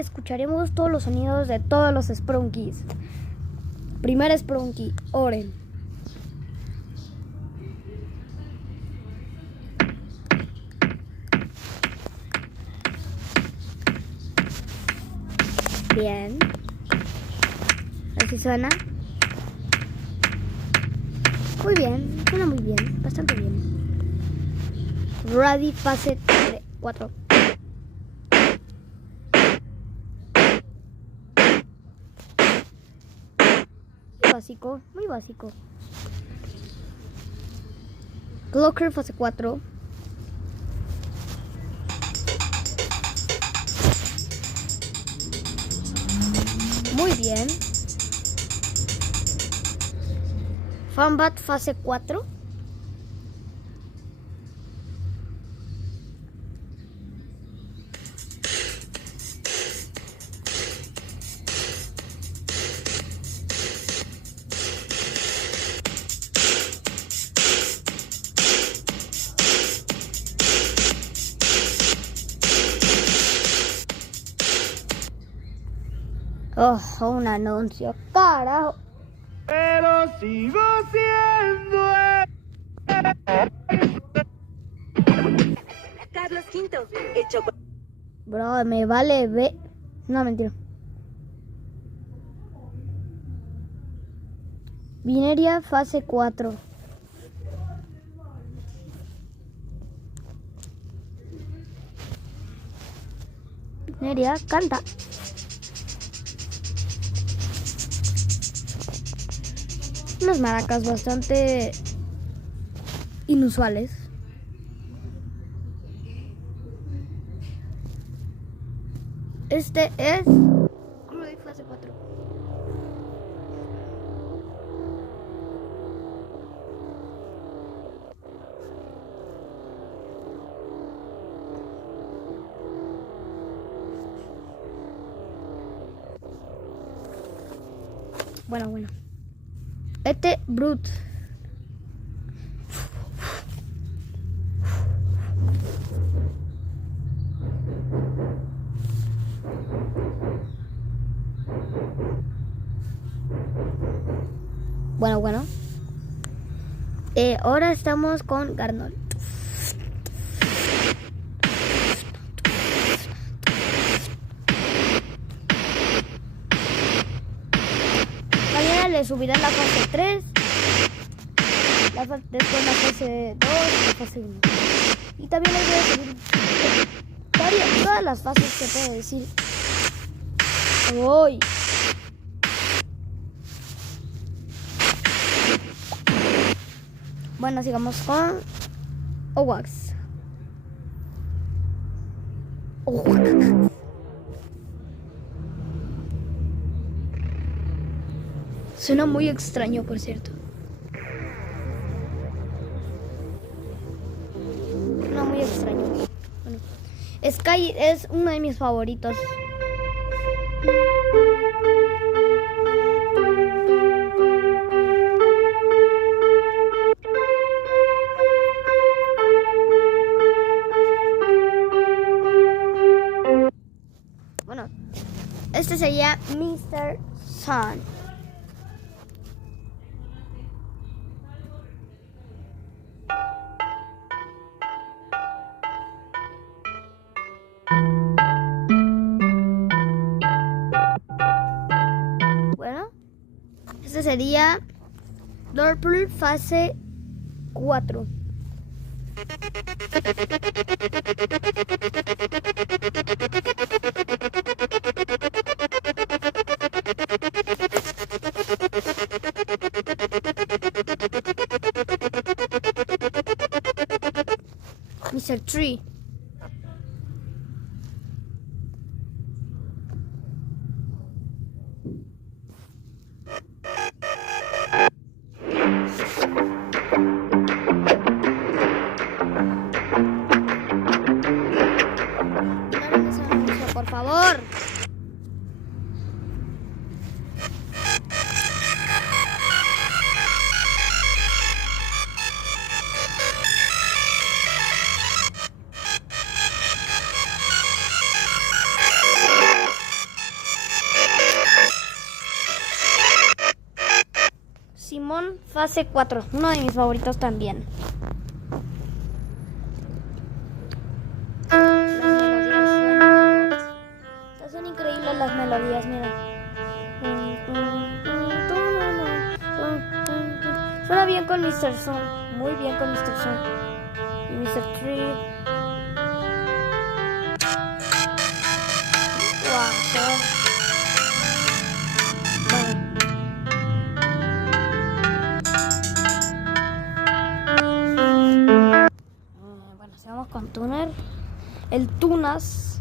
escucharemos todos los sonidos de todos los Sprunkies. Primer Sprunky, Oren. Bien. Así suena. Muy bien, suena muy bien, bastante bien. Ready, fase 4. Básico, muy básico. Clocker, fase 4. Muy bien. Fanbat, fase 4. Oh, un anuncio, carajo. Pero sigo siendo Carlos V, hecho por... Bro, me vale ve. No, mentira. Vineria, fase 4. Vineria, canta. Unas maracas bastante inusuales. Este es Crudy, fase 4. Bueno. Este Brute. Bueno. Ahora estamos con Garnold. Mañana le subirán la fase 3. Después la fase 2 y la fase 1. Y también les voy a subir todas las fases que puedo decir hoy. Bueno, sigamos con Owax. Suena muy extraño, por cierto. Suena muy extraño. Bueno, Sky es uno de mis favoritos. Bueno, este sería Mr. Sun. Bueno, este sería Dorpul, fase 4. Mr. Tree. Por favor. Fase 4, uno de mis favoritos también. Son increíbles las melodías, mira. Suena bien con Mr. Sun, muy bien con Mr. Sun y Mr. Tree. Wow, bueno, sigamos con Tuner. El Tunas.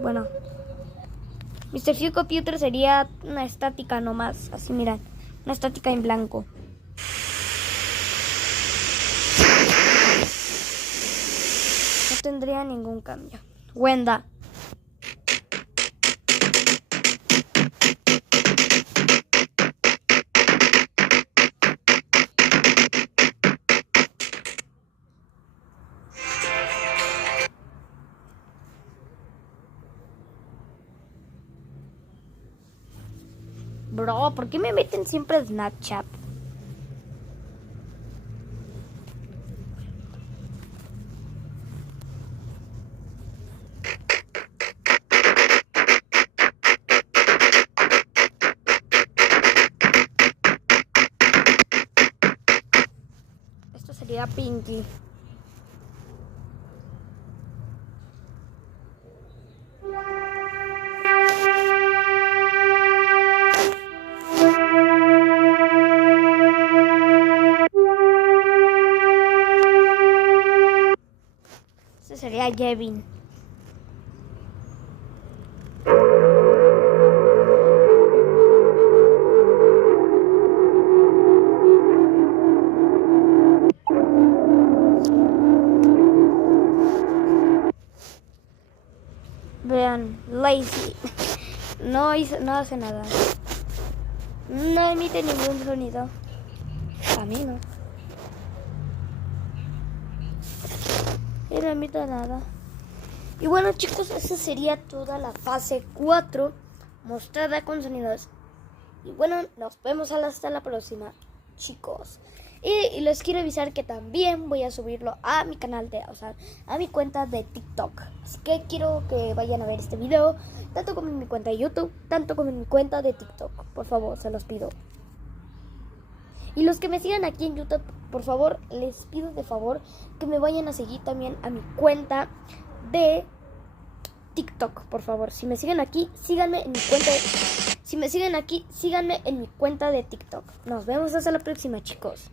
Bueno, Mr. Few Computer sería una estática nomás, así miran, una estática en blanco. No tendría ningún cambio. Wenda. Bro, ¿por qué me meten siempre Snapchat? Esto sería Pinky. Sería Kevin. Vean, lazy. No hace nada. No emite ningún sonido. A mí no. Y no emite nada. Y bueno, chicos, esa sería toda la fase 4 mostrada con sonidos. Y bueno, nos vemos hasta la próxima, chicos. Y les quiero avisar que también voy a subirlo a mi canal a mi cuenta de TikTok. Así que quiero que vayan a ver este video, tanto como en mi cuenta de YouTube, tanto como en mi cuenta de TikTok. Por favor, se los pido. Y los que me sigan aquí en YouTube, por favor, les pido de favor que me vayan a seguir también a mi cuenta de TikTok, por favor. Si me siguen aquí, síganme en mi cuenta Si me siguen aquí, síganme en mi cuenta de TikTok. Nos vemos hasta la próxima, chicos.